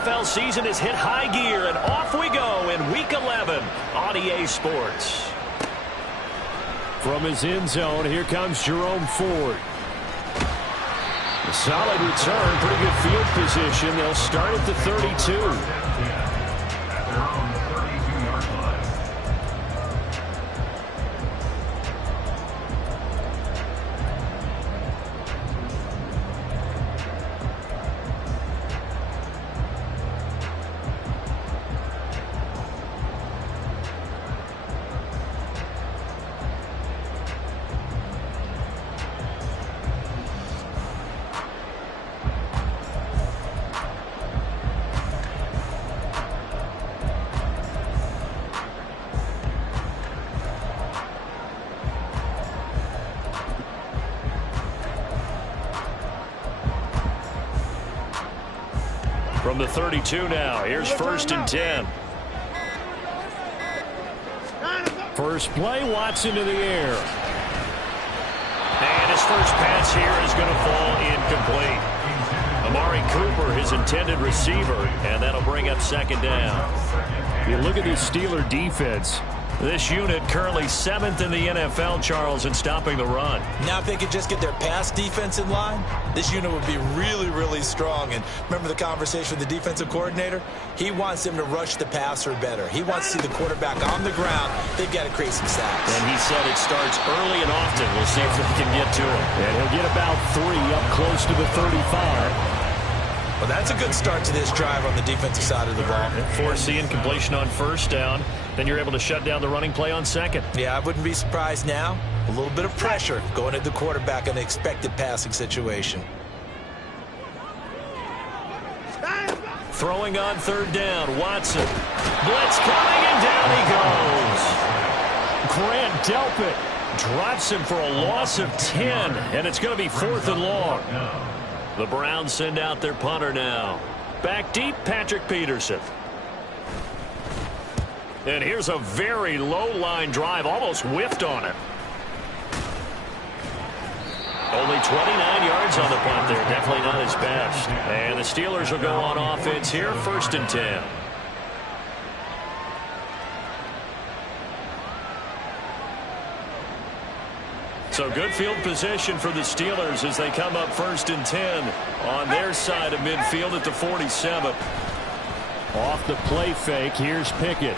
NFL season has hit high gear, and off we go in Week 11 on EA Sports. From his end zone, here comes Jerome Ford. A solid return, pretty good field position. They'll start at the 32. From the 32 now, here's 1st and 10. First play, Watson to the air. And his first pass here is going to fall incomplete. Amari Cooper, his intended receiver, and that'll bring up 2nd down. You look at this Steeler defense. This unit currently 7th in the NFL, Charles, in stopping the run. Now if they could just get their pass defense in line, this unit would be really, really strong. And remember the conversation with the defensive coordinator? He wants them to rush the passer better. He wants to see the quarterback on the ground. They've got to create some sacks. And he said it starts early and often. We'll see if they can get to him. And he'll get about 3 up close to the 35. Well, that's a good start to this drive on the defensive side of the ball. Forcing completion on 1st down. Then you're able to shut down the running play on 2nd. Yeah, I wouldn't be surprised now. A little bit of pressure going at the quarterback in an expected passing situation. Throwing on 3rd down, Watson. Blitz coming, and down he goes. Grant Delpit Drops him for a loss of 10, and it's going to be 4th and long. The Browns send out their punter now. Back deep, Patrick Peterson. And here's a very low line drive, almost whiffed on it. Only 29 yards on the punt there, definitely not his best. And the Steelers will go on offense here, 1st and 10. So good field position for the Steelers as they come up 1st and 10 on their side of midfield at the 47. Off the play fake, here's Pickett.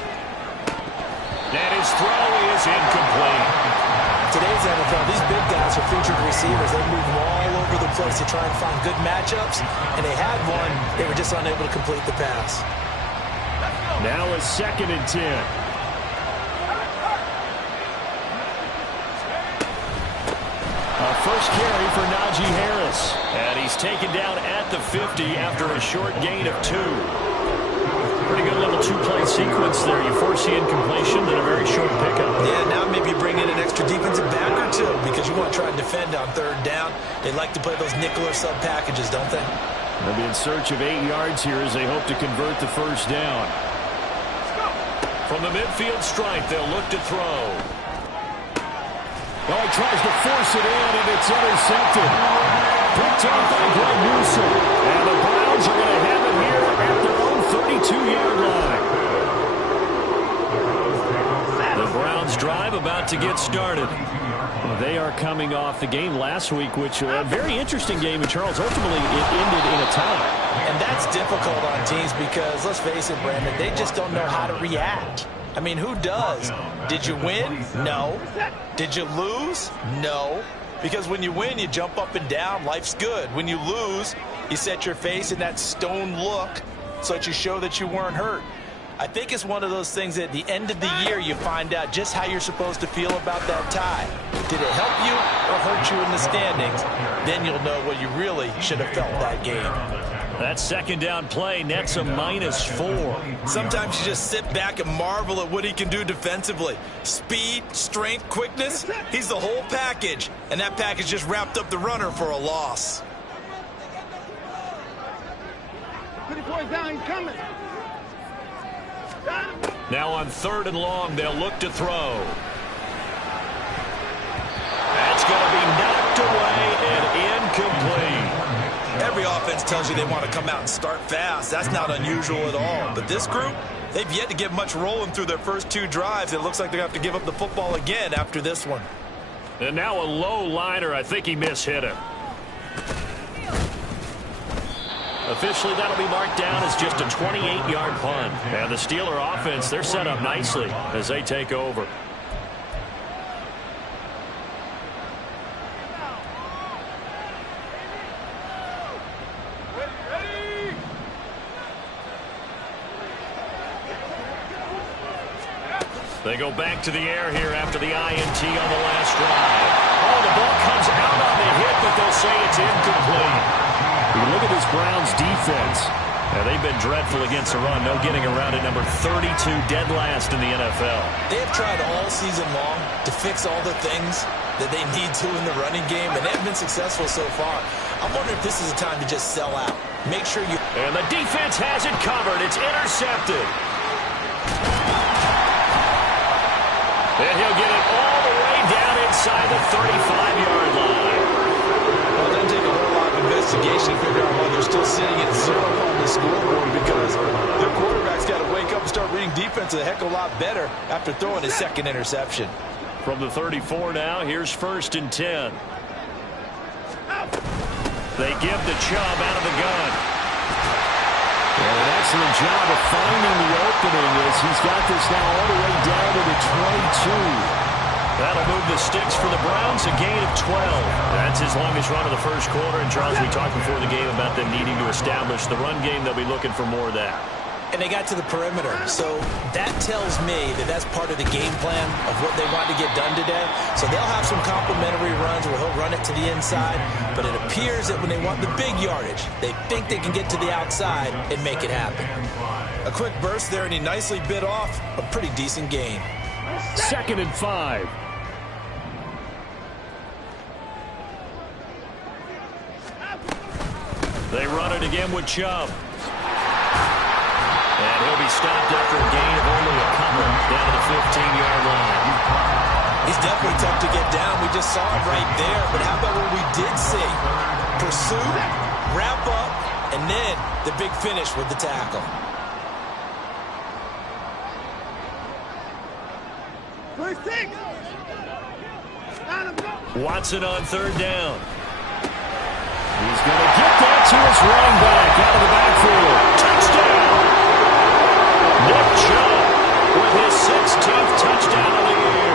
And his throw is incomplete. Today's NFL, these big guys are featured receivers. They move all over the place to try and find good matchups, and they had one. They were just unable to complete the pass. Now a 2nd and 10. First carry for Najee Harris. And he's taken down at the 50 after a short gain of 2. Pretty good little 2-play sequence there. You force the incompletion, then a very short pickup. Yeah, now maybe you bring in an extra defensive back or 2 because you want to try and defend on 3rd down. They like to play those nickel or sub packages, don't they? They'll be in search of 8 yards here as they hope to convert the 1st down. From the midfield stripe, they'll look to throw. Oh, he tries to force it in, and it's intercepted. Picked off by Greg Newsome. And the Browns are going to have it here at their own 32-yard line. The Browns drive about to get started. Well, they are coming off the game last week, which was a very interesting game, and Charles, ultimately it ended in a tie. And that's difficult on teams because, let's face it, Brandon, they just don't know how to react. I mean, who does? Did you win? No. Did you lose? No. Because when you win, you jump up and down. Life's good. When you lose, you set your face in that stone look so that you show that you weren't hurt. I think it's one of those things that at the end of the year you find out just how you're supposed to feel about that tie. Did it help you or hurt you in the standings? Then you'll know what you really should have felt that game. That 2nd down play nets a -4. Sometimes you just sit back and marvel at what he can do defensively. Speed, strength, quickness, he's the whole package. And that package just wrapped up the runner for a loss. Down, he's coming. Now on 3rd and long, they'll look to throw. That's going to be knocked away and incomplete. Every offense defense tells you they want to come out and start fast. That's not unusual at all. But this group, they've yet to get much rolling through their first 2 drives. It looks like they're going to have to give up the football again after this one. And now a low liner. I think he mishit it. Officially, that'll be marked down as just a 28-yard punt. And the Steeler offense, they're set up nicely as they take over. They go back to the air here after the INT on the last drive. Oh, the ball comes out on the hit, but they'll say it's incomplete. You look at this Browns defense. Now, they've been dreadful against the run. No getting around at number 32, dead last in the NFL. They have tried all season long to fix all the things that they need to in the running game, and they have been successful so far. I'm wondering if this is a time to just sell out. Make sure you... And the defense has it covered. It's intercepted. And he'll get it all the way down inside the 35-yard line. Well, it doesn't take a whole lot of investigation to figure out why they're still sitting at 0 on the scoreboard, because their quarterback's got to wake up and start reading defense a heck of a lot better after throwing his second interception. From the 34 now, here's 1st and 10. They give the Chubb out of the gun. And an excellent job of finding the opening as he's got this now all the way down to the 22. That'll move the sticks for the Browns, a gain of 12. That's his longest run of the first quarter. And, Charles, we talked before the game about them needing to establish the run game. They'll be looking for more of that. And they got to the perimeter. So that tells me that that's part of the game plan of what they want to get done today. So they'll have some complimentary runs where he'll run it to the inside. But it appears that when they want the big yardage, they think they can get to the outside and make it happen. A quick burst there, and he nicely bit off a pretty decent gain. 2nd and 5. They run it again with Chubb. And he'll be stopped after a gain of only a couple down to the 15-yard line. He's definitely tough to get down. We just saw him right there. But how about what we did see? Pursuit, wrap up, and then the big finish with the tackle. First 6. Watson on 3rd down. He's going to get that to his running back out of the backfield. Touchdown! Nick Chubb with his 16th touchdown of the year.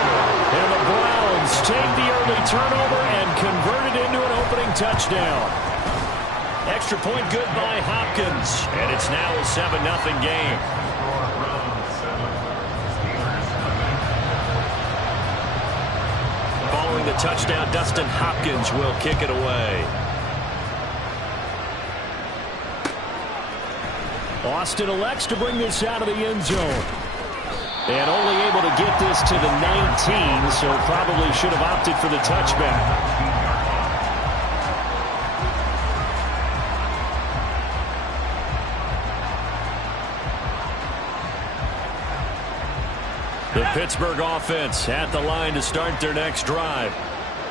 And the Browns take the early turnover and convert it into an opening touchdown. Extra point good by Hopkins. And it's now a 7-0 game. Following the touchdown, Dustin Hopkins will kick it away. Austin elects to bring this out of the end zone. And only able to get this to the 19, so probably should have opted for the touchback. The Pittsburgh offense at the line to start their next drive.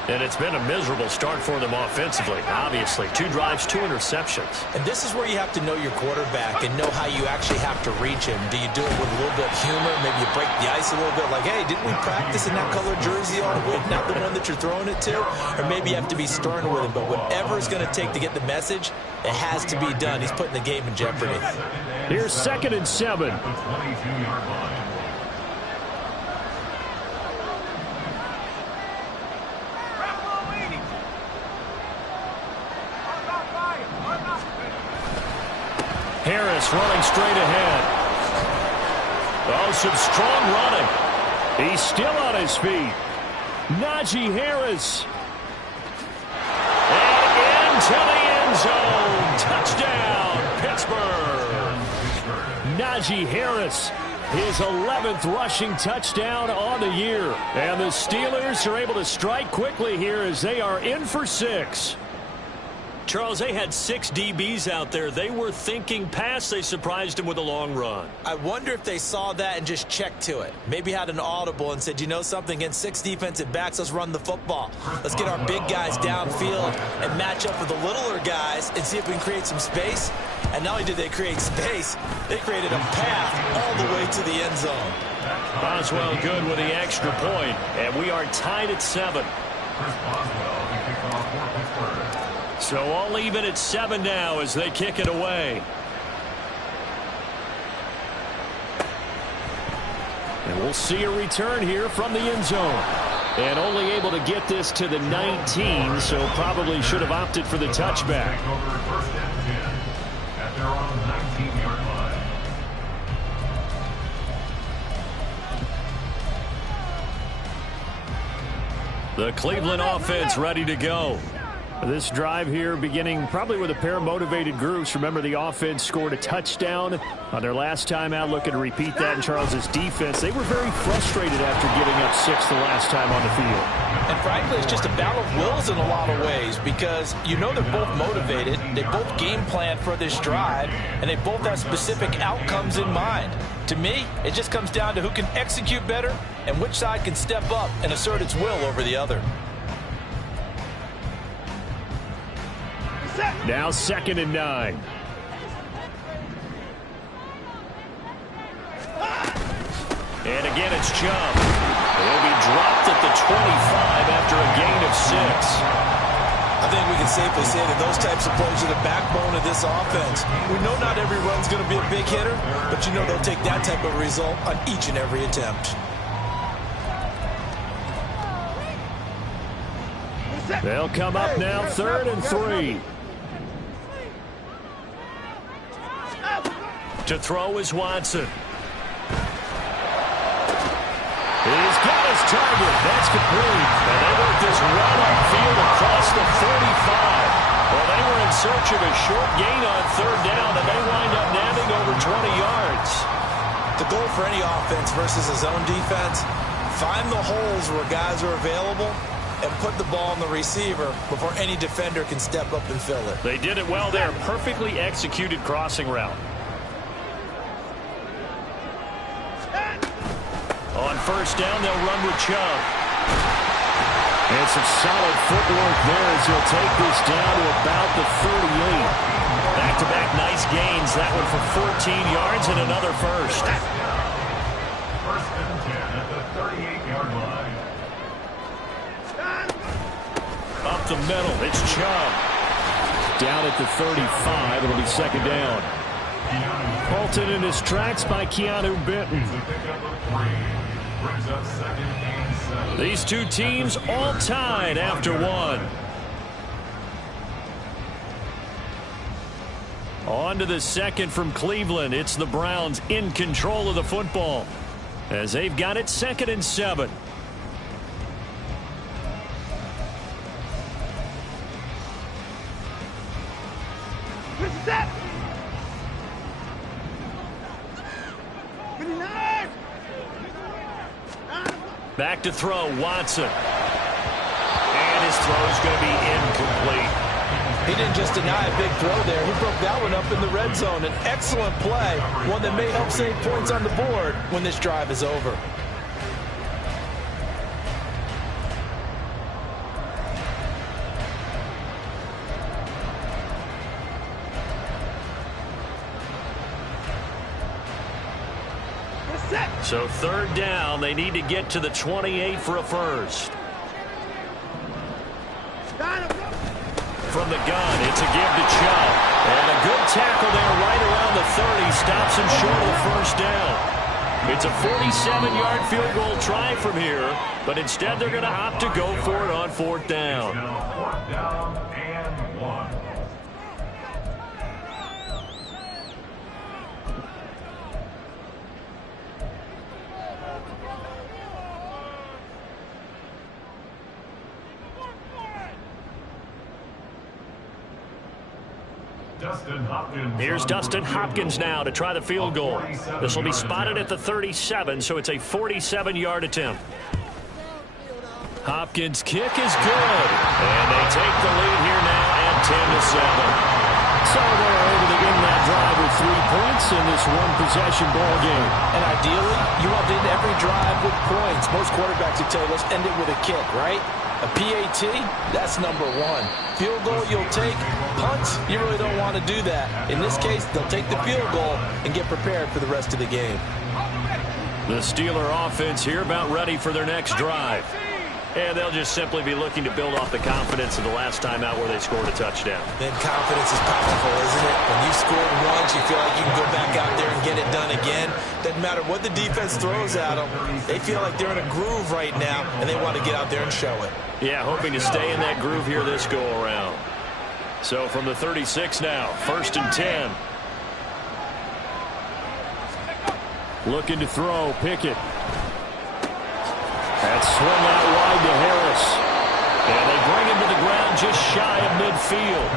And it's been a miserable start for them offensively, obviously. 2 drives, 2 interceptions. And this is where you have to know your quarterback and know how you actually have to reach him. Do you do it with a little bit of humor? Maybe you break the ice a little bit like, hey, didn't we practice in that color jersey all week, not the one that you're throwing it to? Or maybe you have to be stern with him. But whatever it's going to take to get the message, it has to be done. He's putting the game in jeopardy. Here's 2nd and 7. Harris running straight ahead. Oh, some strong running. He's still on his feet. Najee Harris. And into the end zone. Touchdown, Pittsburgh. Najee Harris, his 11th rushing touchdown on the year. And the Steelers are able to strike quickly here as they are in for 6. Charles, they had 6 DBs out there. They were thinking pass. They surprised him with a long run. I wonder if they saw that and just checked to it. Maybe had an audible and said, you know something, against 6 defensive backs, let's run the football. Let's get our big guys downfield and match up with the littler guys and see if we can create some space. And not only did they create space, they created a path all the way to the end zone. Boswell good with the extra point, and we are tied at 7. So all even at 7 now as they kick it away. And we'll see a return here from the end zone. And only able to get this to the 19, so probably should have opted for the touchback. The Cleveland offense ready to go. This drive here beginning probably with a pair of motivated groups. Remember, the offense scored a touchdown on their last time out. Looking to repeat that in Charles's defense. They were very frustrated after giving up 6 the last time on the field. And frankly, it's just a battle of wills in a lot of ways because you know they're both motivated. They both game plan for this drive, and they both have specific outcomes in mind. To me, it just comes down to who can execute better and which side can step up and assert its will over the other. Now 2nd and 9. And again, it's Chubb. He'll be dropped at the 25 after a gain of 6. I think we can safely say that those types of plays are the backbone of this offense. We know not every run's going to be a big hitter, but you know they'll take that type of result on each and every attempt. They'll come up now 3rd and 3. To throw is Watson. He's got his target. That's complete. And they work this run upfield across the 45. Well, they were in search of a short gain on 3rd down, and they wind up nabbing over 20 yards. The goal for any offense versus a zone defense, find the holes where guys are available and put the ball on the receiver before any defender can step up and fill it. They did it well there. Perfectly executed crossing route. On 1st down, they'll run with Chubb. And some solid footwork there as he'll take this down to about the 38. Back-to-back nice gains. That one for 14 yards and another first. 1st and 10 at the 38-yard line. Up the middle, it's Chubb. Down at the 35, it'll be 2nd down. Halted in his tracks by Keanu Benton. These two teams all tied after 1. On to the 2nd from Cleveland. It's the Browns in control of the football as they've got it 2nd and 7. Back to throw, Watson. And his throw is going to be incomplete. He didn't just deny a big throw there. He broke that one up in the red zone. An excellent play, one that may help save points on the board when this drive is over. So 3rd down, they need to get to the 28 for a first. From the gun, it's a give to Chubb. And a good tackle there right around the 30. Stops him short of the 1st down. It's a 47-yard field goal try from here, but instead they're going to opt to go for it on 4th down. 4th down and 1. Here's Dustin Hopkins now to try the field goal. This will be spotted at the 37, so it's a 47-yard attempt. Hopkins' kick is good, and they take the lead here now at 10-7. So they're able to end that drive with 3 points in this one-possession ball game. And ideally, you want to end every drive with points. Most quarterbacks would tell you, let's end it with a kick, right? A PAT, that's number one. Field goal you'll take. Punts, you really don't want to do that. In this case, they'll take the field goal and get prepared for the rest of the game. The Steeler offense here about ready for their next drive. And they'll just simply be looking to build off the confidence of the last time out where they scored a touchdown. And confidence is powerful, isn't it? When you scored once, you feel like you can go back out there and get it done again. Doesn't matter what the defense throws at them. They feel like they're in a groove right now, and they want to get out there and show it. Yeah, hoping to stay in that groove here this go-around. So from the 36 now, 1st and 10. Looking to throw, Pickett. That's swung out wide to Harris. And they bring him to the ground just shy of midfield.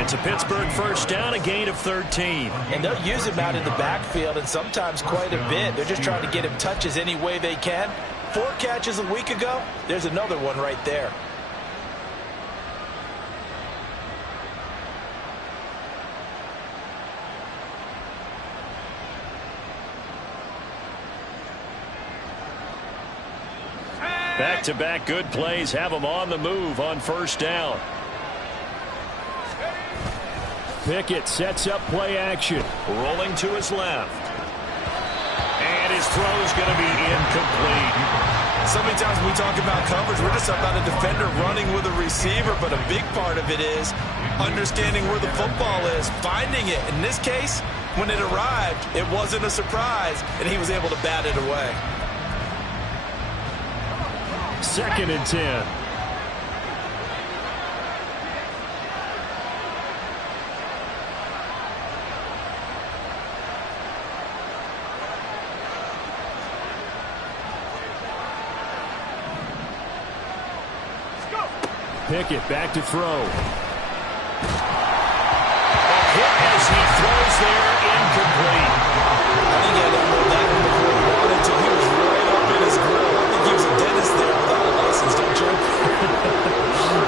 It's a Pittsburgh first down, a gain of 13. And they'll use him out in the backfield, and sometimes quite a bit. They're just trying to get him touches any way they can. 4 catches a week ago, there's another one right there. Back-to-back good plays have them on the move on first down. Pickett sets up play action. Rolling to his left. And his throw is going to be incomplete. So many times when we talk about coverage, we're just about a defender running with a receiver, but a big part of it is understanding where the football is, finding it. In this case, when it arrived, it wasn't a surprise, and he was able to bat it away. 2nd and 10. Pickett back to throw. A hit as he throws there, incomplete. I think he had to hold that one before he wanted to. He was right up in his grill. I think he was a dentist there without a license, don't you?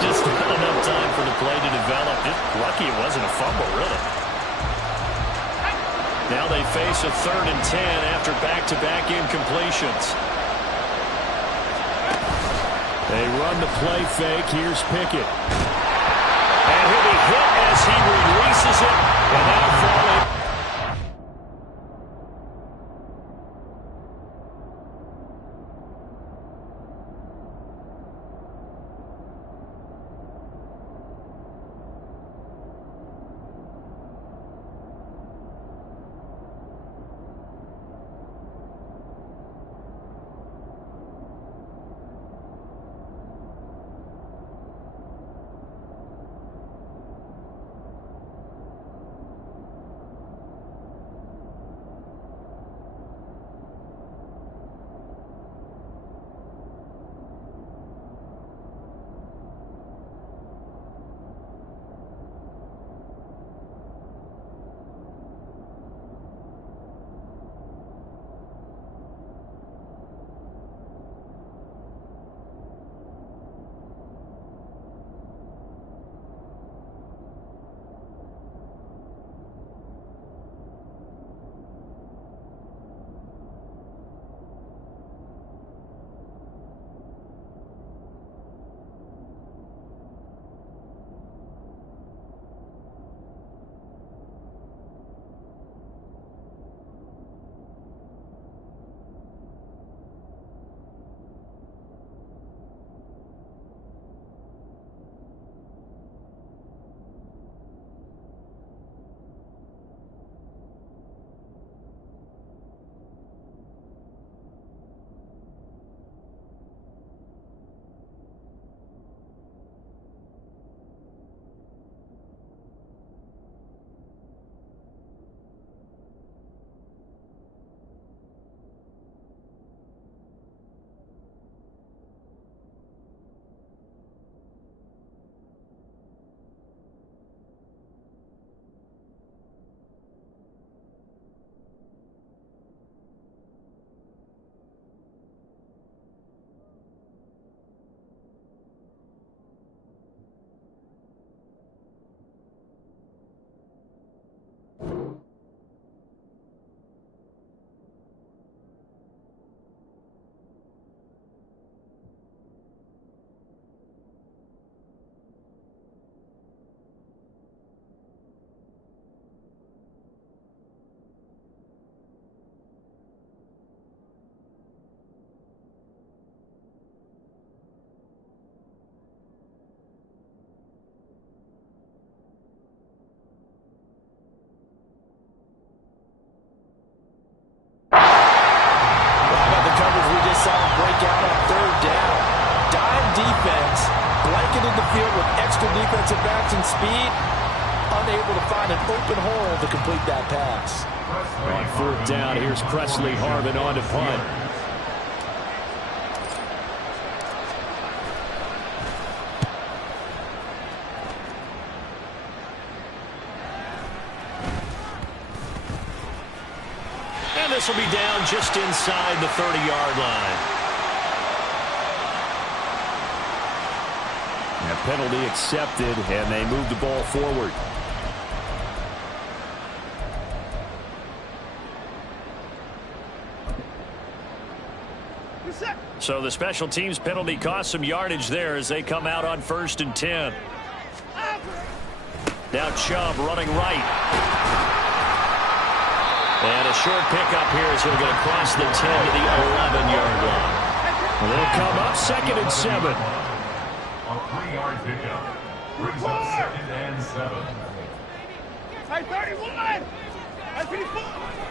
Just not enough time for the play to develop. Just lucky it wasn't a fumble, really. Now they face a 3rd and 10 after back-to-back incompletions. They run the play fake. Here's Pickett. And he'll be hit as he releases it. And now falling. backfield with extra defensive backs and speed, unable to find an open hole to complete that pass. On fourth down, here's Presley Harvin on to punt. And this will be down just inside the 30-yard line. A penalty accepted, and they move the ball forward. So the special teams penalty cost some yardage there as they come out on 1st and 10. Now Chubb running right. And a short pickup here as he'll get across the 10 to the 11-yard line. They'll come up 2nd and 7. A 3-yard pickup brings up 2nd and 7. 31.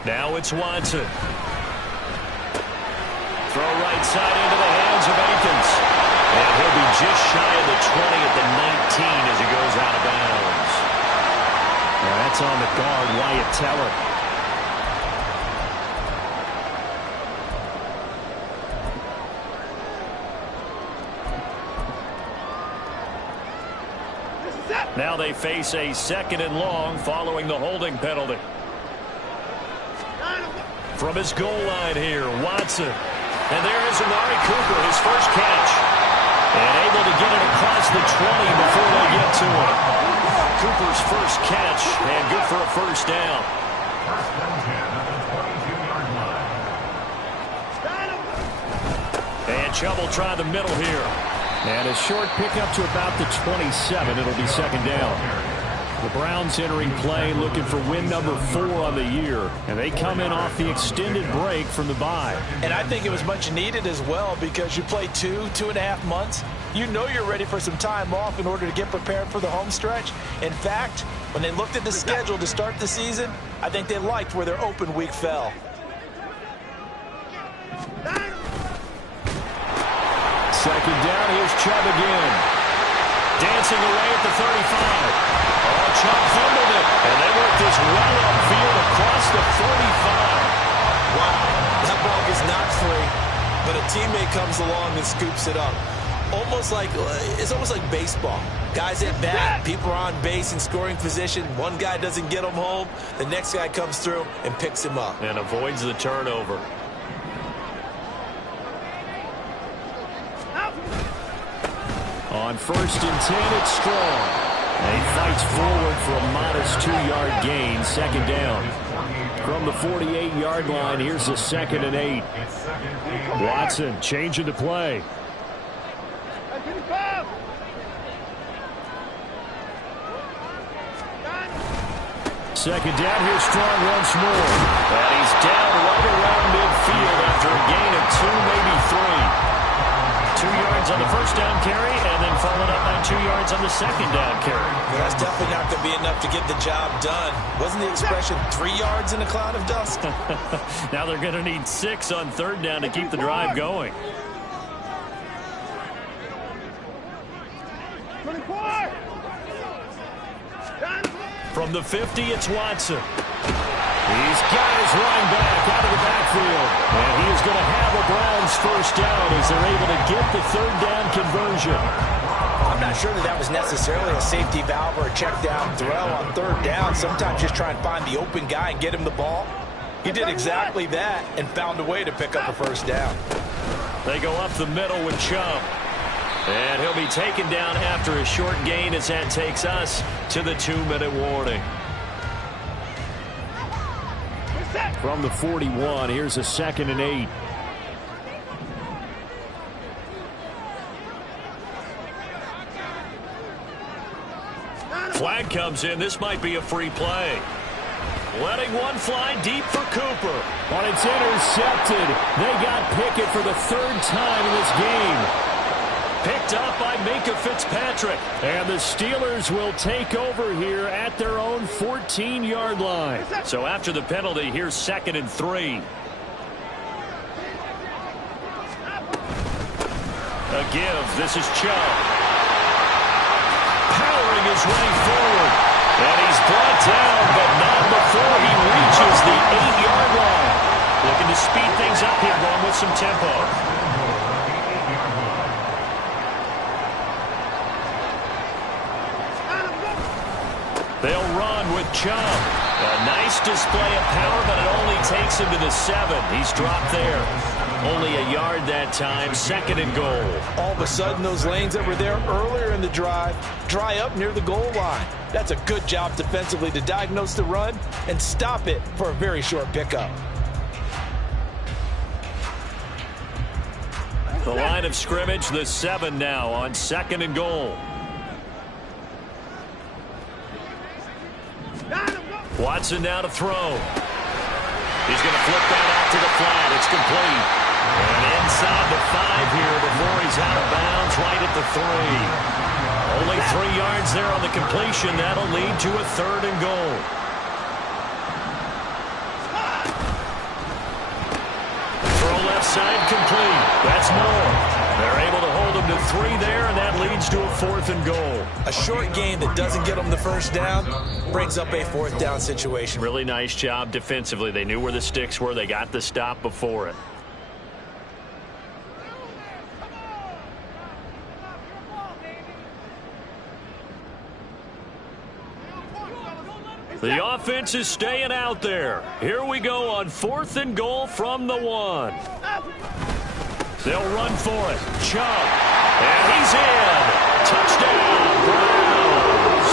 Now it's Watson. Throw right side into the hands of Akins. And he'll be just shy of the 20 at the 19 as he goes out of bounds. Now that's on the guard, Wyatt Teller. Now they face a 2nd and long following the holding penalty. From his goal line here, Watson. And there is Amari Cooper, his first catch. And able to get it across the 20 before they get to it. Cooper's first catch, and good for a first down. 1st and 10 at the 22-yard line. And Chubb will try the middle here. And a short pickup to about the 27. It'll be 2nd down. The Browns entering play looking for win number 4 on the year. And they come in off the extended break from the bye. And I think it was much needed as well because you play 2.5 months. You know you're ready for some time off in order to get prepared for the home stretch. In fact, when they looked at the schedule to start the season, I think they liked where their open week fell. Second down, here's Chubb again. Dancing away at the 35. Oh, Chubb fumbled it. And they work this well upfield across the 45. Wow, that ball gets knocked free, but a teammate comes along and scoops it up. It's almost like baseball. Guys at bat, people are on base in scoring position. One guy doesn't get him home. The next guy comes through and picks him up. And avoids the turnover. On 1st and 10, it's Strong. And he fights forward for a modest 2-yard gain, 2nd down. From the 48-yard line, here's the 2nd and 8. Watson changing the play. Second down, here's Strong once more. And he's down right around midfield after a gain of 2, maybe 3. 2 yards on the first down carry, and then followed up by 2 yards on the second down carry. Well, that's definitely not going to be enough to get the job done. Wasn't the expression 3 yards in a cloud of dust? Now they're going to need 6 on 3rd down to keep the drive going. 24. From the 50, it's Watson. He's got his running back out of the backfield. And he is going to have a Browns first down as they're able to get the 3rd down conversion. I'm not sure that was necessarily a safety valve or a check down throw on 3rd down. Sometimes just try and find the open guy and get him the ball. He did exactly that and found a way to pick up a first down. They go up the middle with Chubb. And he'll be taken down after a short gain as that takes us to the 2-minute warning. From the 41, here's a 2nd and 8. Flag comes in. This might be a free play. Letting one fly deep for Cooper. But it's intercepted. They got Pickett for the 3rd time in this game. Picked up by Minka Fitzpatrick. And the Steelers will take over here at their own 14-yard line. So after the penalty, here's 2nd and 3. A give. This is Chubb. powering his way forward. And he's brought down, but not before he reaches the 8-yard line. Looking to speed things up here, going with some tempo. They'll run with Chubb. A nice display of power, but it only takes him to the 7. He's dropped there. Only a yard that time, 2nd and goal. All of a sudden, those lanes that were there earlier in the drive dry up near the goal line. That's a good job defensively to diagnose the run and stop it for a very short pickup. The line of scrimmage, the 7 now on 2nd and goal. Watson now to throw. He's going to flip that out to the flat. It's complete. And inside the 5 here before he's out of bounds, right at the 3. Only 3 yards there on the completion. That'll lead to a 3rd and goal. Throw left side complete. That's more. They're able to hold him to 3 there, and that leads to a 4th and goal. A short game that doesn't get them the first down brings up a 4th down situation. Really nice job defensively. They knew where the sticks were. They got the stop before it. The offense is staying out there. Here we go on 4th and goal from the 1. They'll run for it. Chubb. And he's in. Touchdown, Browns.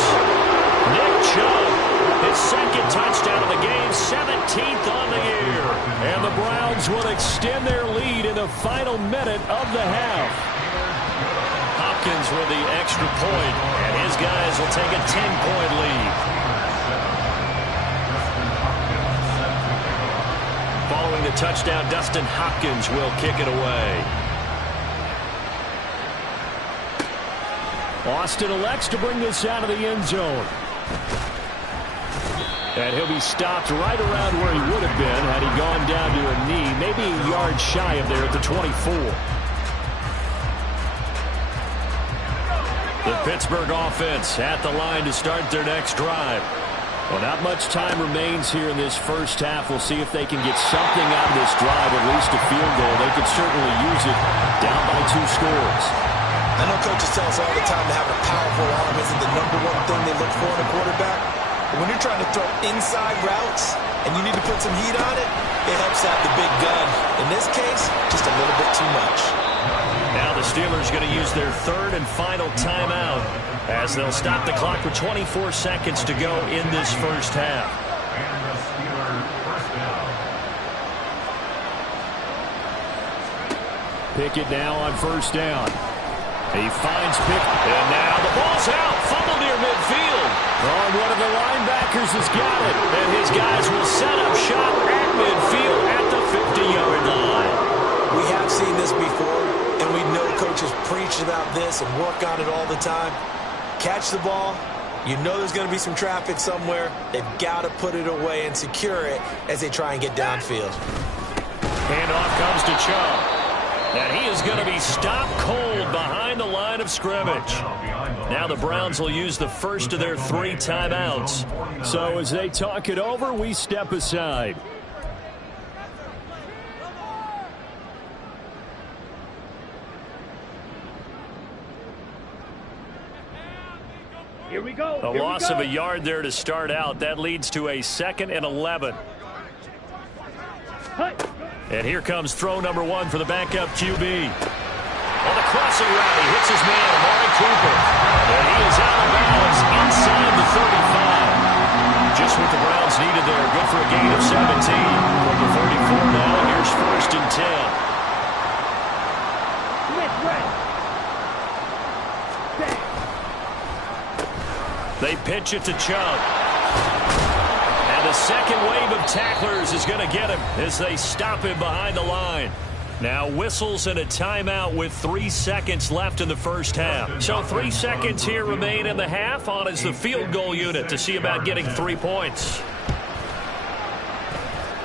Nick Chubb, his 2nd touchdown of the game, 17th on the year. And the Browns will extend their lead in the final minute of the half. Hopkins with the extra point, and his guys will take a 10-point lead. Following the touchdown, Dustin Hopkins will kick it away. Austin elects to bring this out of the end zone. And he'll be stopped right around where he would have been had he gone down to a knee, maybe a yard shy of there at the 24. The Pittsburgh offense at the line to start their next drive. Well, not much time remains here in this first half. We'll see if they can get something out of this drive, at least a field goal. They could certainly use it down by 2 scores. I know coaches tell us all the time to have a powerful arm isn't the #1 thing they look for in a quarterback. But when you're trying to throw inside routes and you need to put some heat on it, it helps out the big gun. In this case, just a little bit too much. Now the Steelers going to use their 3rd and final timeout as they'll stop the clock with 24 seconds to go in this first half. And the Steelers first down. Pickett now on 1st down. He finds Pickett, and now the ball's out. Fumble near midfield. Oh, and one of the linebackers has got it, and his guys will set up shop at midfield at the 50-yard line. We have seen this before, and we know coaches preach about this and work on it all the time. Catch the ball. You know there's going to be some traffic somewhere. They've got to put it away and secure it as they try and get downfield. Handoff comes to Chubb. And he is going to be stopped cold behind the line of scrimmage. Now the Browns will use the first of their 3 timeouts. So as they talk it over, we step aside. Here we go. A loss of a yard there to start out. That leads to a 2nd and 11. And here comes throw number 1 for the backup QB. On the crossing route, he hits his man, Amari Cooper. And he is out of bounds inside the 35. Just what the Browns needed there. Good for a gain of 17. From the 34 now, here's 1st and 10. They pitch it to Chubb. And the second wave of tacklers is going to get him as they stop him behind the line. Now whistles and a timeout with 3 seconds left in the first half. So 3 seconds here remain in the half. On is the field goal unit to see about getting 3 points.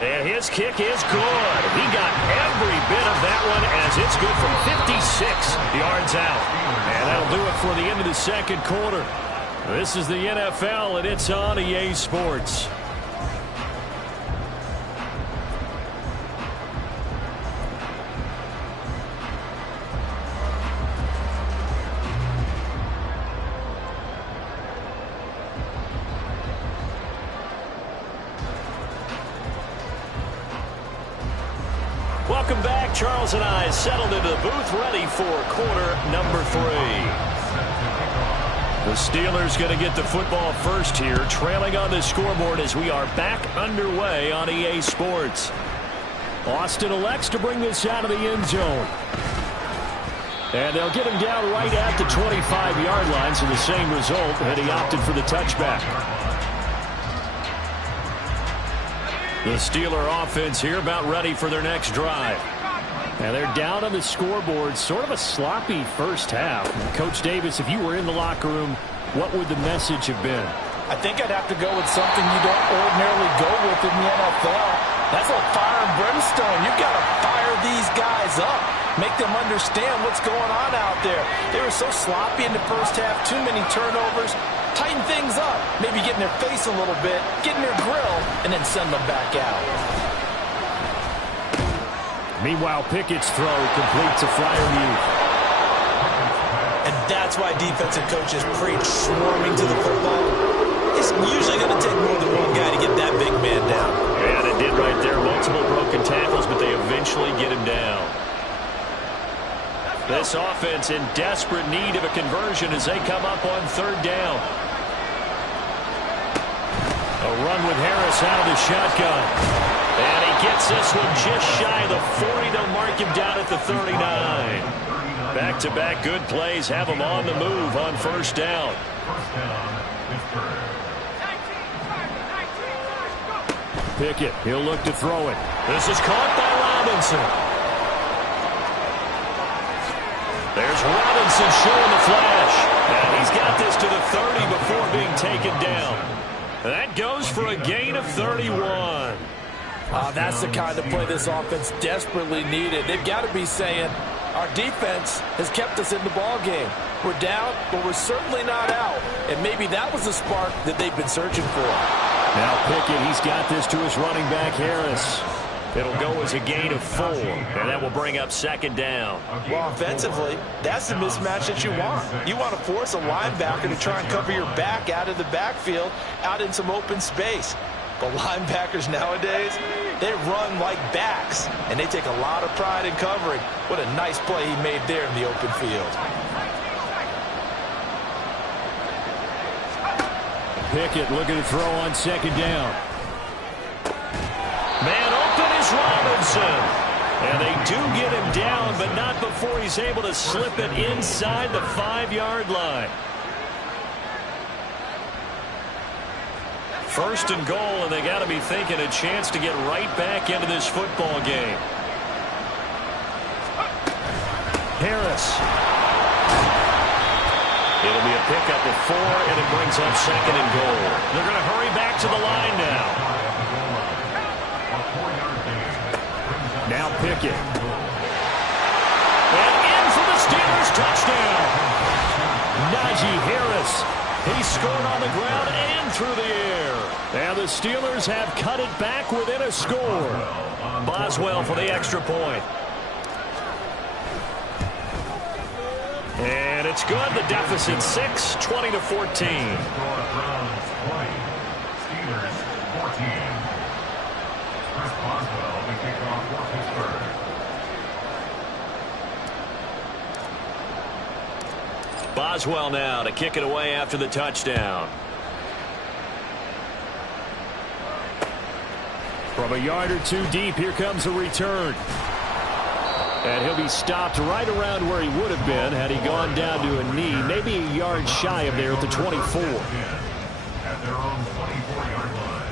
And his kick is good. He got every bit of that one as it's good from 56 yards out. And that'll do it for the end of the second quarter. This is the NFL, and it's on EA Sports. Welcome back. Charles and I settled into the booth, ready for quarter number 3. The Steelers going to get the football first here, trailing on the scoreboard as we are back underway on EA Sports. Austin elects to bring this out of the end zone. And they'll get him down right at the 25-yard line, so the same result, and he opted for the touchback. The Steeler offense here about ready for their next drive. And they're down on the scoreboard, sort of a sloppy first half. Coach Davis, if you were in the locker room, what would the message have been? I think I'd have to go with something you don't ordinarily go with in the NFL. That's like fire and brimstone. You've got to fire these guys up. Make them understand what's going on out there. They were so sloppy in the first half, too many turnovers. Tighten things up, maybe get in their face a little bit, get in their grill, and then send them back out. Meanwhile, Pickett's throw completes a flyer mute. And that's why defensive coaches preach swarming to the football. It's usually going to take more than one guy to get that big man down. Yeah, they did right there. Multiple broken tackles, but they eventually get him down. This offense in desperate need of a conversion as they come up on third down. A run with Harris out of the shotgun. And he gets this one just shy of the 40. They'll mark him down at the 39. Back-to-back good plays have him on the move on first down. Pickett, he'll look to throw it. This is caught by Robinson. There's Robinson showing the flash. And he's got this to the 30 before being taken down. That goes for a gain of 31. That's the kind of play this offense desperately needed. They've got to be saying, our defense has kept us in the ball game. We're down, but we're certainly not out. And maybe that was the spark that they've been searching for. Now Pickett, he's got this to his running back, Harris. It'll go as a gain of 4, and that will bring up second down. Well, offensively, that's the mismatch that you want. You want to force a linebacker to try and cover your back out of the backfield, out in some open space. But linebackers nowadays, they run like backs, and they take a lot of pride in covering. What a nice play he made there in the open field. Pickett looking to throw on second down. Man open is Robinson. And they do get him down, but not before he's able to slip it inside the 5-yard line. First and goal, and they got to be thinking a chance to get right back into this football game. Harris. It'll be a pickup of 4, and it brings up second and goal. They're going to hurry back to the line now. Now Pickett. And in for the Steelers touchdown. Najee Harris. He scored on the ground and through the air. And the Steelers have cut it back within a score. Boswell for the extra point. And it's good. The deficit 6, 20-14. Boswell now to kick it away after the touchdown. From a yard or two deep, here comes a return. And he'll be stopped right around where he would have been had he gone down to a knee, maybe a yard shy of there at the 24. At their own 24-yard line.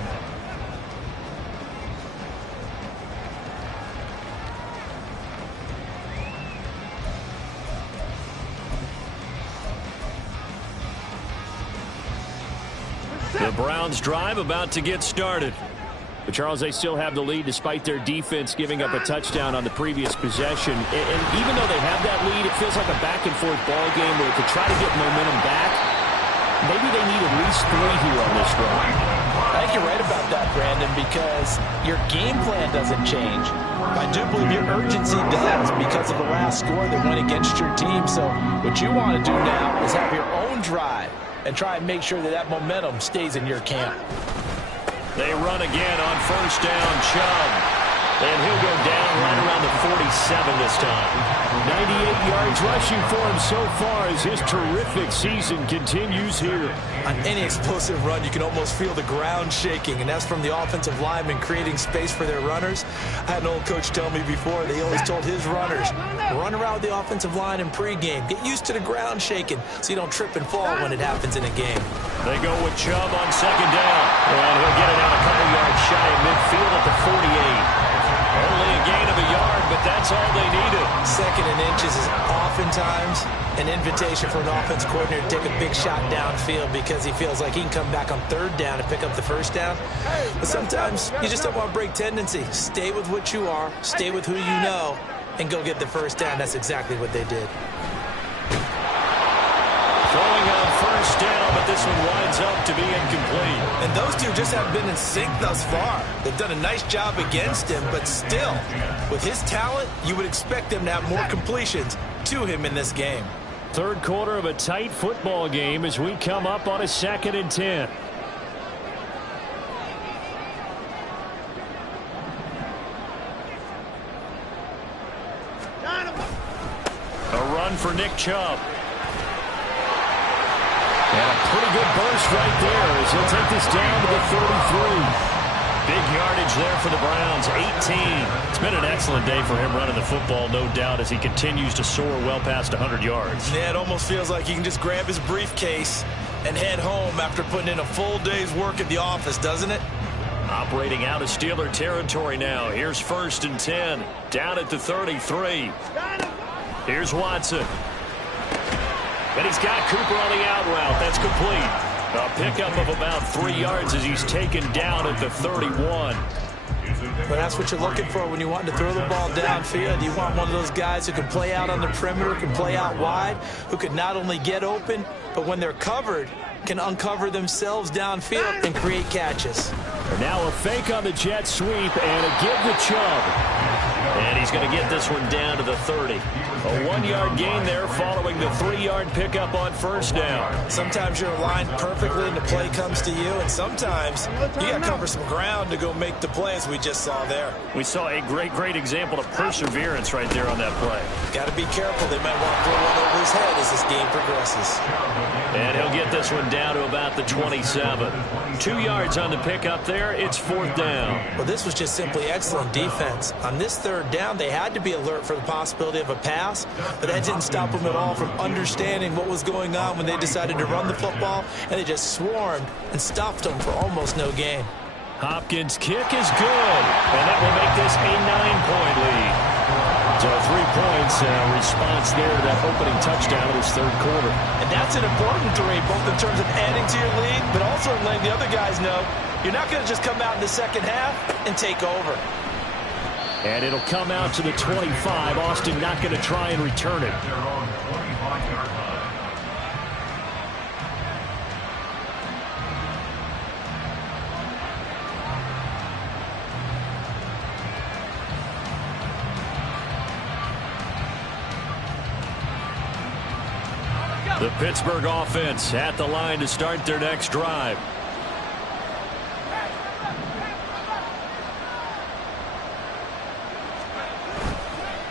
The Browns drive about to get started. But, Charles, they still have the lead despite their defense giving up a touchdown on the previous possession. And even though they have that lead, it feels like a back-and-forth ball game where to try to get momentum back, maybe they need at least 3 here on this run. I think you're right about that, Brandon, because your game plan doesn't change. I do believe your urgency does because of the last score that went against your team. So what you want to do now is have your own drive and try and make sure that that momentum stays in your camp. They run again on first down, Chubb. And he'll go down right around the 47 this time. 98 yards rushing for him so far as his terrific season continues here. On any explosive run, you can almost feel the ground shaking, and that's from the offensive linemen creating space for their runners. I had an old coach tell me before, they always told his runners, run around the offensive line in pregame. Get used to the ground shaking so you don't trip and fall when it happens in a game. They go with Chubb on second down. And he'll get it out a couple yards shy of midfield at the 48. Only a gain of a yard, but that's all they needed. 2nd and inches is oftentimes an invitation for an offense coordinator to take a big shot downfield because he feels like he can come back on 3rd down and pick up the 1st down. But sometimes you just don't want to break tendency. Stay with what you are, stay with who you know, and go get the 1st down. That's exactly what they did. Throwing on first down, but this one winds up to be incomplete. And those two just haven't been in sync thus far. They've done a nice job against him, but still, with his talent, you would expect them to have more completions to him in this game. 3rd quarter of a tight football game as we come up on a 2nd and 10. A run for Nick Chubb. And a pretty good burst right there as he'll take this down to the 33. Big yardage there for the Browns, 18. It's been an excellent day for him running the football, no doubt, as he continues to soar well past 100 yards. Yeah, it almost feels like he can just grab his briefcase and head home after putting in a full day's work at the office, doesn't it? Operating out of Steeler territory now. Here's 1st and 10, down at the 33. Here's Watson. And he's got Cooper on the out route. That's complete. A pickup of about 3 yards as he's taken down at the 31. But that's what you're looking for when you want to throw the ball downfield. You want one of those guys who can play out on the perimeter, can play out wide, who can not only get open, but when they're covered, can uncover themselves downfield and create catches. And now a fake on the jet sweep and a give to Chubb. And he's going to get this one down to the 30. A 1-yard gain there following the 3-yard pickup on first down. Sometimes you're aligned perfectly and the play comes to you, and sometimes you got to cover some ground to go make the play as we just saw there. We saw a great example of perseverance right there on that play. Got to be careful. They might want to throw one over his head as this game progresses. And he'll get this one down to about the 27. 2 yards on the pickup there. It's 4th down. Well, this was just simply excellent defense. On this 3rd down, they had to be alert for the possibility of a pass, but that didn't stop them at all from understanding what was going on when they decided to run the football, and they just swarmed and stuffed them for almost no gain. Hopkins' kick is good, and that will make this a 9-point lead. So 3 points response there to that opening touchdown of this 3rd quarter. And that's an important 3, both in terms of adding to your lead, but also letting the other guys know you're not going to just come out in the 2nd half and take over. And it'll come out to the 25. Austin not going to try and return it. The Pittsburgh offense at the line to start their next drive.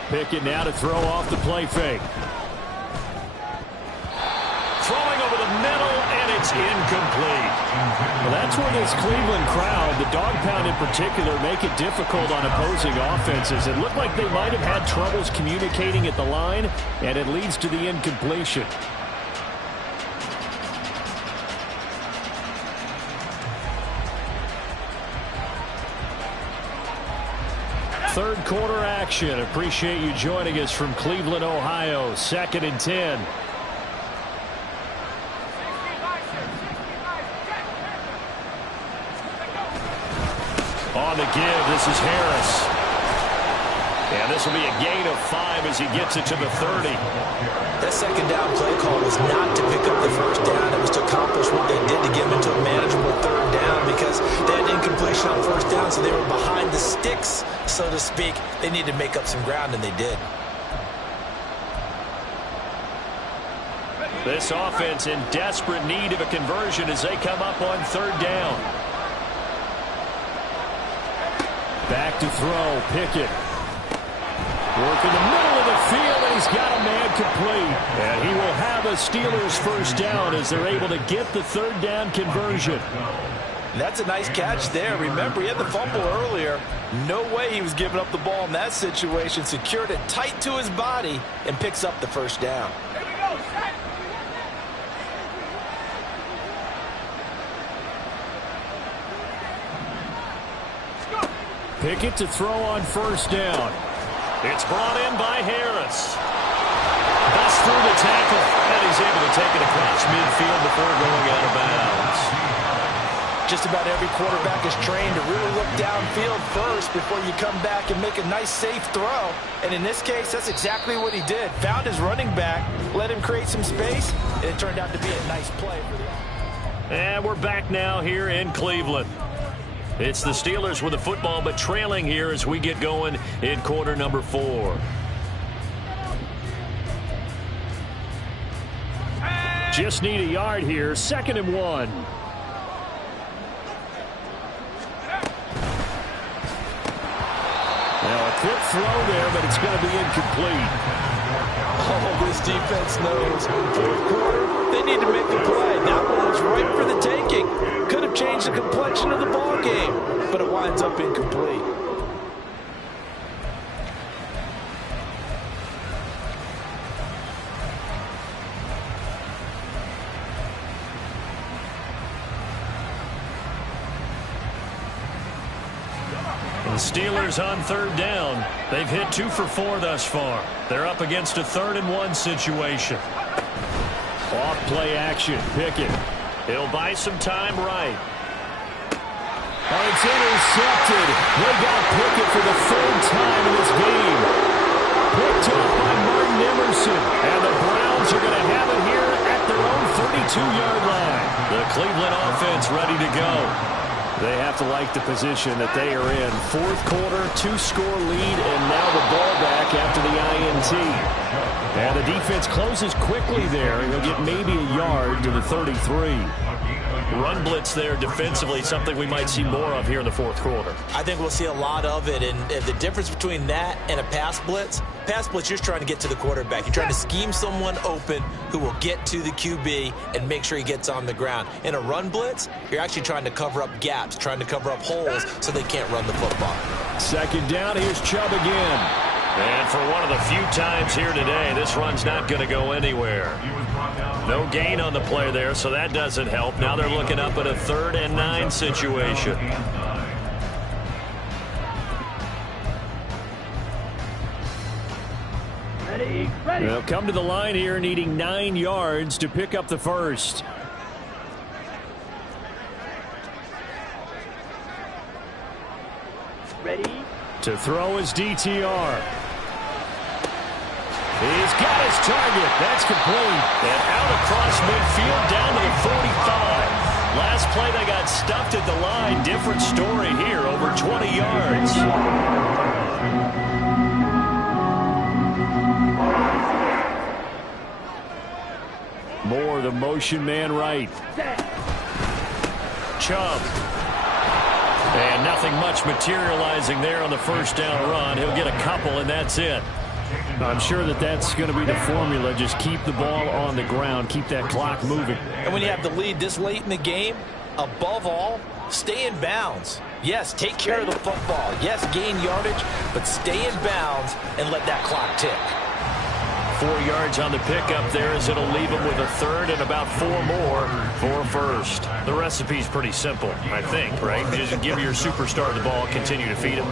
Pickett now to throw off the play fake. Throwing over the middle, and it's incomplete. Well, that's where this Cleveland crowd, the dog pound in particular, make it difficult on opposing offenses. It looked like they might have had troubles communicating at the line, and it leads to the incompletion. Third quarter action. Appreciate you joining us from Cleveland, Ohio. 2nd and 10. On on the give. This is Harris. And this will be a gain of 5 as he gets it to the 30. That second down play call was not to pick up the first down. It was to accomplish what they did to get them into a manageable third down because they had incompletion on first down, so they were behind the sticks, so to speak. They needed to make up some ground, and they did. This offense in desperate need of a conversion as they come up on third down. Back to throw, Pickett. Work in the middle of the field, and he's got a man complete. And he will have a Steelers first down as they're able to get the third down conversion. That's a nice catch there. Remember, he had the fumble earlier. No way he was giving up the ball in that situation. Secured it tight to his body and picks up the first down. Pickett to throw on first down. It's brought in by Harris. Busts through the tackle, and he's able to take it across midfield before going out of bounds. Just about every quarterback is trained to really look downfield first before you come back and make a nice, safe throw. And in this case, that's exactly what he did. Found his running back, let him create some space, and it turned out to be a nice play for the offense. And we're back now here in Cleveland. It's the Steelers with the football, but trailing here as we get going in quarter number 4. Just need a yard here. 2nd and 1. Now a quick throw there, but it's going to be incomplete. Oh, this defense knows. Fourth quarter, they need to make a play. That one was right for the taking. Could have changed the complexion of the ball game, but it winds up incomplete. The Steelers on third down. They've hit 2 for 4 thus far. They're up against a 3rd and 1 situation. Off play action. Pickett. He'll buy some time right. Oh, it's intercepted. They got Pickett for the 3rd time in this game. Picked off by Martin Emerson. And the Browns are going to have it here at their own 32-yard line. The Cleveland offense ready to go. They have to like the position that they are in. 4th quarter, 2-score lead, and now the ball back after the INT. And the defense closes quickly there, and they'll get maybe a yard to the 33. Run blitz there defensively, something we might see more of here in the 4th quarter. I think we'll see a lot of it, and the difference between that and a pass blitz, you're trying to get to the quarterback. You're trying to scheme someone open who will get to the QB and make sure he gets on the ground. In a run blitz, you're actually trying to cover up gaps, trying to cover up holes so they can't run the football. 2nd down, here's Chubb again. And for one of the few times here today, this run's not going to go anywhere. No gain on the play there, so that doesn't help. Now they're looking up at a 3rd and 9 situation. They'll come to the line here needing 9 yards to pick up the first. Ready? To throw his DTR. He's got his target. That's complete. And out across midfield down to the 45. Last play they got stuffed at the line. Different story here. Over 20 yards. Moore, the motion man right. Chubb. And nothing much materializing there on the first down run. He'll get a couple, and that's it. I'm sure that's going to be the formula. Just keep the ball on the ground. Keep that clock moving. And when you have the lead this late in the game, above all, stay in bounds. Yes, take care of the football. Yes, gain yardage, but stay in bounds and let that clock tick. 4 yards on the pickup there as it'll leave him with a 3rd and about 4 more for first. The recipe's pretty simple, I think, right? Just give your superstar the ball, continue to feed him.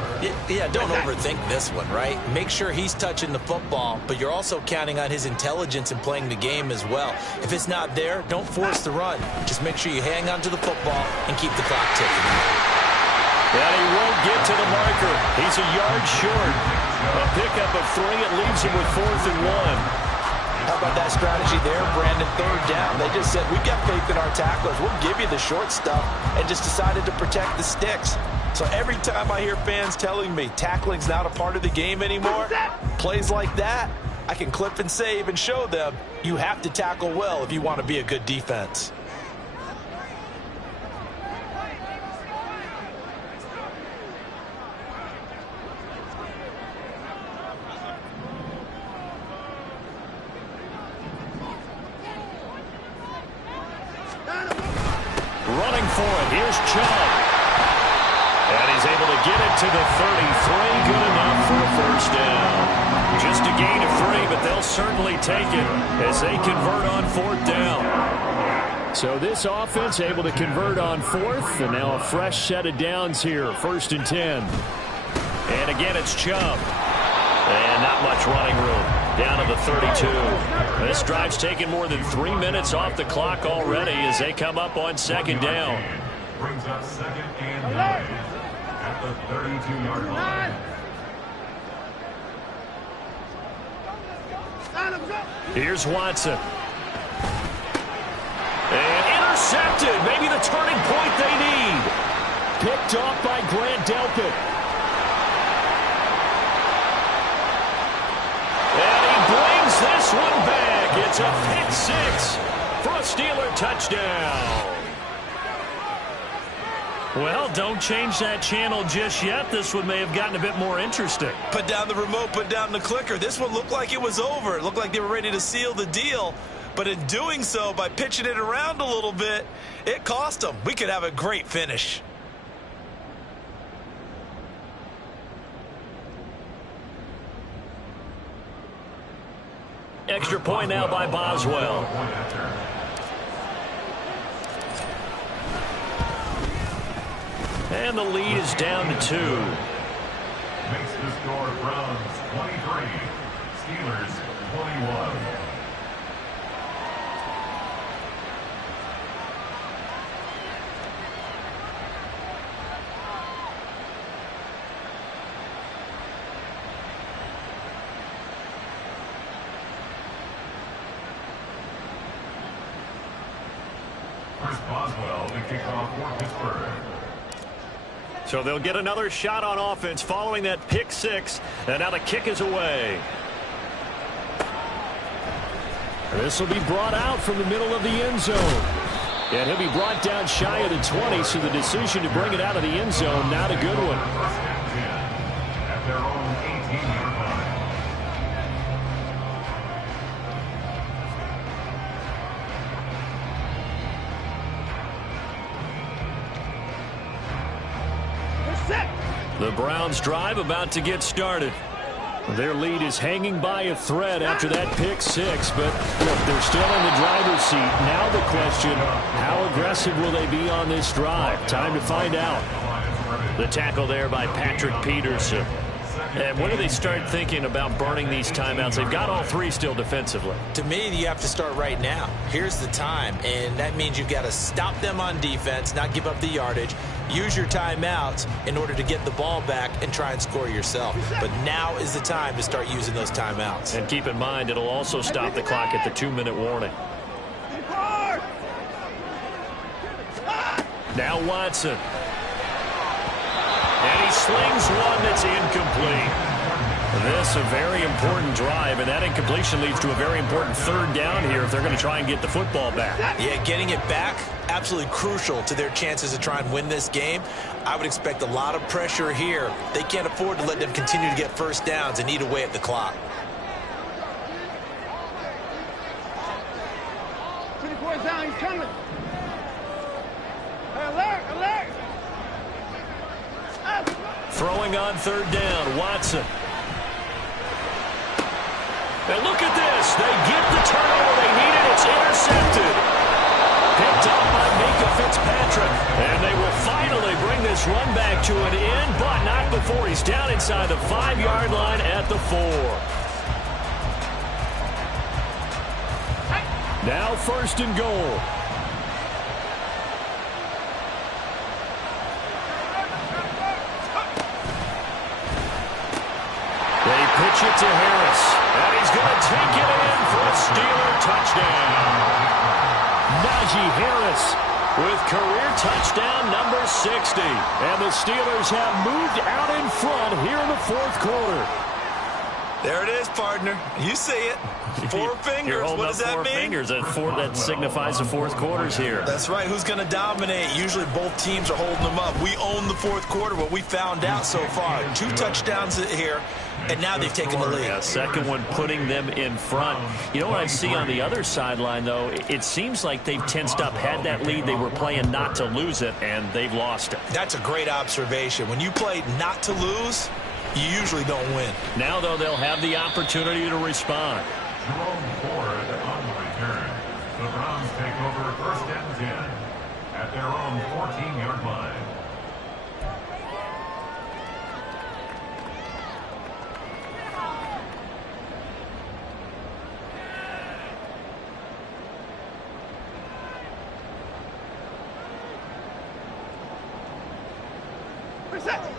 Yeah, don't overthink this one, right? Make sure he's touching the football, but you're also counting on his intelligence in playing the game as well. If it's not there, don't force the run. Just make sure you hang on to the football and keep the clock ticking. And he won't get to the marker. He's a yard short. A pickup of 3. It leaves him with 4th and 1. How about that strategy there, Brandon? 3rd down. They just said, we've got faith in our tacklers. We'll give you the short stuff, and just decided to protect the sticks. So every time I hear fans telling me tackling's not a part of the game anymore, plays like that, I can clip and save and show them you have to tackle well if you want to be a good defense. Running for it. Here's Chubb. And he's able to get it to the 33. Good enough for a 1st down. Just a gain of 3, but they'll certainly take it as they convert on 4th down. So this offense able to convert on 4th, and now a fresh set of downs here. 1st and 10. And again, it's Chubb. And not much running room. Down to the 32. This drive's taken more than 3 minutes off the clock already as they come up on 2nd down. Brings up 2nd and 9 at the 32-yard line. Here's Watson. And intercepted. Maybe the turning point they need. Picked off by Grant Delpit. And he brings this one back. It's a pick 6 for a Steeler touchdown. Well, don't change that channel just yet. This one may have gotten a bit more interesting. Put down the remote, put down the clicker. This one looked like it was over. It looked like they were ready to seal the deal. But in doing so, by pitching it around a little bit, it cost them. We could have a great finish. Extra point now by Boswell. And the lead is down to 2. Makes the score Browns 23, Steelers 21. Chris Boswell to kick off for Pittsburgh. So they'll get another shot on offense following that pick 6. And now the kick is away. This will be brought out from the middle of the end zone. And he'll be brought down shy of the 20, so the decision to bring it out of the end zone, not a good one. At their own 18-yard line. The Browns drive about to get started. Their lead is hanging by a thread after that pick 6, but look, they're still in the driver's seat. Now the question, how aggressive will they be on this drive? Time to find out. The tackle there by Patrick Peterson. And when do they start thinking about burning these timeouts? They've got all 3 still defensively. To me, you have to start right now. Here's the time, and that means you've got to stop them on defense, not give up the yardage, use your timeouts in order to get the ball back and try and score yourself. But now is the time to start using those timeouts. And keep in mind, it'll also stop the clock at the 2-minute warning. Now Watson. And he slings one that's incomplete. This a very important drive, and that incompletion leads to a very important 3rd down here if they're going to try and get the football back. Yeah, getting it back, absolutely crucial to their chances to try and win this game. I would expect a lot of pressure here. They can't afford to let them continue to get 1st downs and eat away at the clock. 24's down, he's coming. Hey, alert, alert. Throwing on 3rd down, Watson. And look at this. They get the turnover they needed. It's intercepted. Picked up by Mika Fitzpatrick. And they will finally bring this run back to an end, but not before he's down inside the 5-yard line at the 4. Now 1st and goal. pitch it to Harris. And he's going to take it in for a Steeler touchdown. Najee Harris with career touchdown number 60. And the Steelers have moved out in front here in the fourth quarter. There it is, partner. You see it. 4 fingers. What does that mean? Fingers. That signifies the fourth quarter's here. That's right. Who's going to dominate? Usually both teams are holding them up. We own the fourth quarter, what we found out so far. 2 touchdowns here, and now they've taken the lead. Yeah, second one putting them in front. You know what I see on the other sideline, though? It seems like they've tensed up, had that lead. They were playing not to lose it, and they've lost it. That's a great observation. When you play not to lose, you usually don't win. Now, though, they'll have the opportunity to respond. Jerome Ford on the return. The Browns take over 1st and 10 at their own 14-yard line.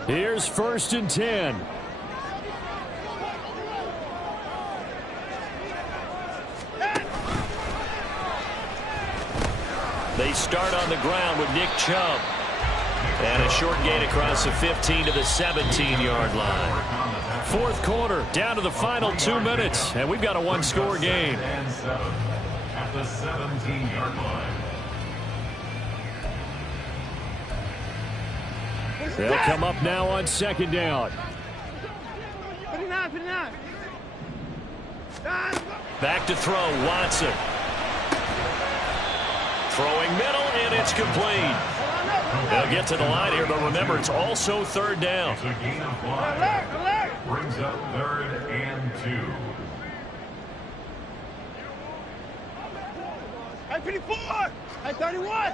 Here's 1st and 10. They start on the ground with Nick Chubb. And a short gain across the 15 to the 17-yard line. Fourth quarter, down to the final 2 minutes. And we've got a one-score game. At the 17-yard line. They'll come up now on 2nd down. Put it on, put it on. Back to throw, Watson. Throwing middle, and it's complete. They'll get to the line here, but remember, it's also 3rd down. It's a gain of 5. Alert! Brings up 3rd and 2. I 54! I 31!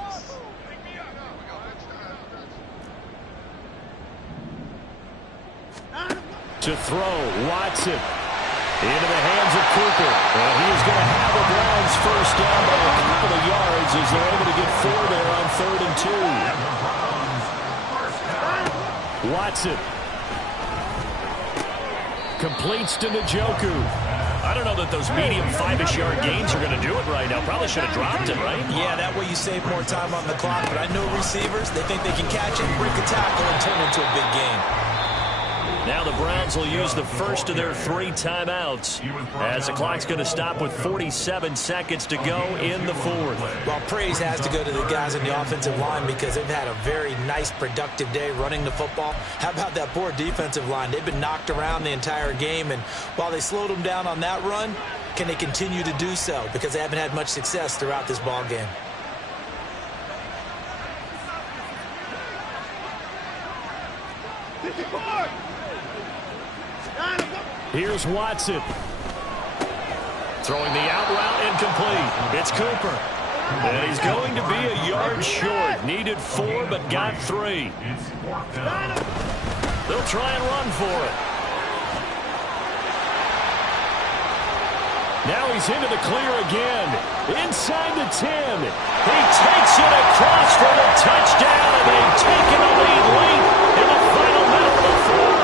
To throw, Watson. Into the hands of Cooper. And he is going to have the Browns first down by a couple of yards as they're able to get 4 there on 3rd and 2. Watson. Completes to Njoku. I don't know that those medium 5-ish yard gains are going to do it right now. Probably should have dropped it, right? Yeah, that way you save more time on the clock. But I know receivers, they think they can catch it, break a tackle, and turn it into a big game. Now the Browns will use the first of their 3 timeouts as the clock's going to stop with 47 seconds to go in the fourth. Well, praise has to go to the guys on the offensive line because they've had a very nice, productive day running the football. How about that poor defensive line? They've been knocked around the entire game, and while they slowed them down on that run, can they continue to do so? Because they haven't had much success throughout this ball game. Here's Watson. Throwing the out route incomplete. It's Cooper. And he's going to be a yard short. Needed 4, but got 3. They'll try and run for it. Now he's into the clear again. Inside the 10. He takes it across for the touchdown, and they've taken the lead late in the final minute of the fourth.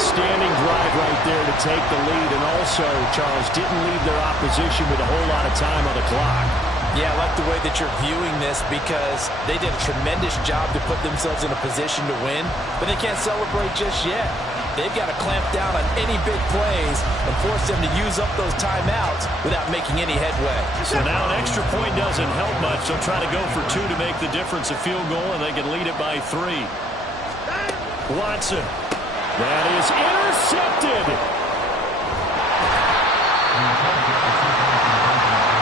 Outstanding drive right there to take the lead, and also, Charles, didn't leave their opposition with a whole lot of time on the clock. Yeah, I like the way that you're viewing this because they did a tremendous job to put themselves in a position to win, but they can't celebrate just yet. They've got to clamp down on any big plays and force them to use up those timeouts without making any headway. So now an extra point doesn't help much. They'll try to go for 2 to make the difference a field goal, and they can lead it by 3. Watson. That is intercepted.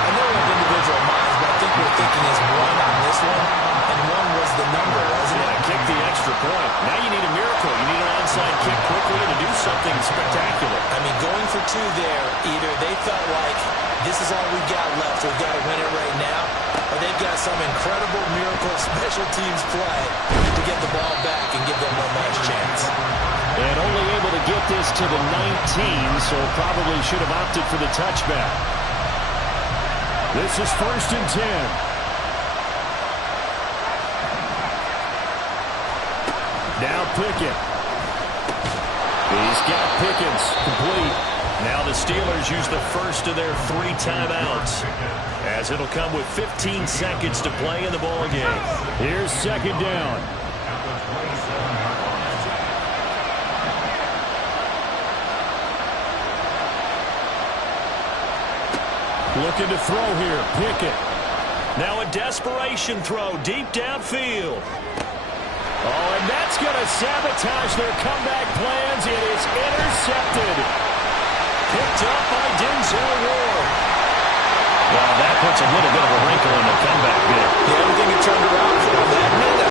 I know we have individual minds, but I think we're thinking is 1 on this one, and 1 was the number, wasn't it? Yeah, kick the extra point. Now you need a miracle. You need an onside kick quickly to do something spectacular. I mean, going for 2 there, either they felt like this is all we've got left, we've got to win it right now, or they've got some incredible miracle special teams play to get the ball back and give them one last chance. And only able to get this to the 19, so probably should have opted for the touchback. This is 1st and 10. Now Pickett. He's got Pickens complete. Now the Steelers use the first of their 3 timeouts, as it'll come with 15 seconds to play in the ball game. Here's second down. Looking to throw here. Pickett. Now a desperation throw deep downfield. Oh, and that's going to sabotage their comeback plans. It is intercepted. Picked up by Denzel Ward. Well, that puts a little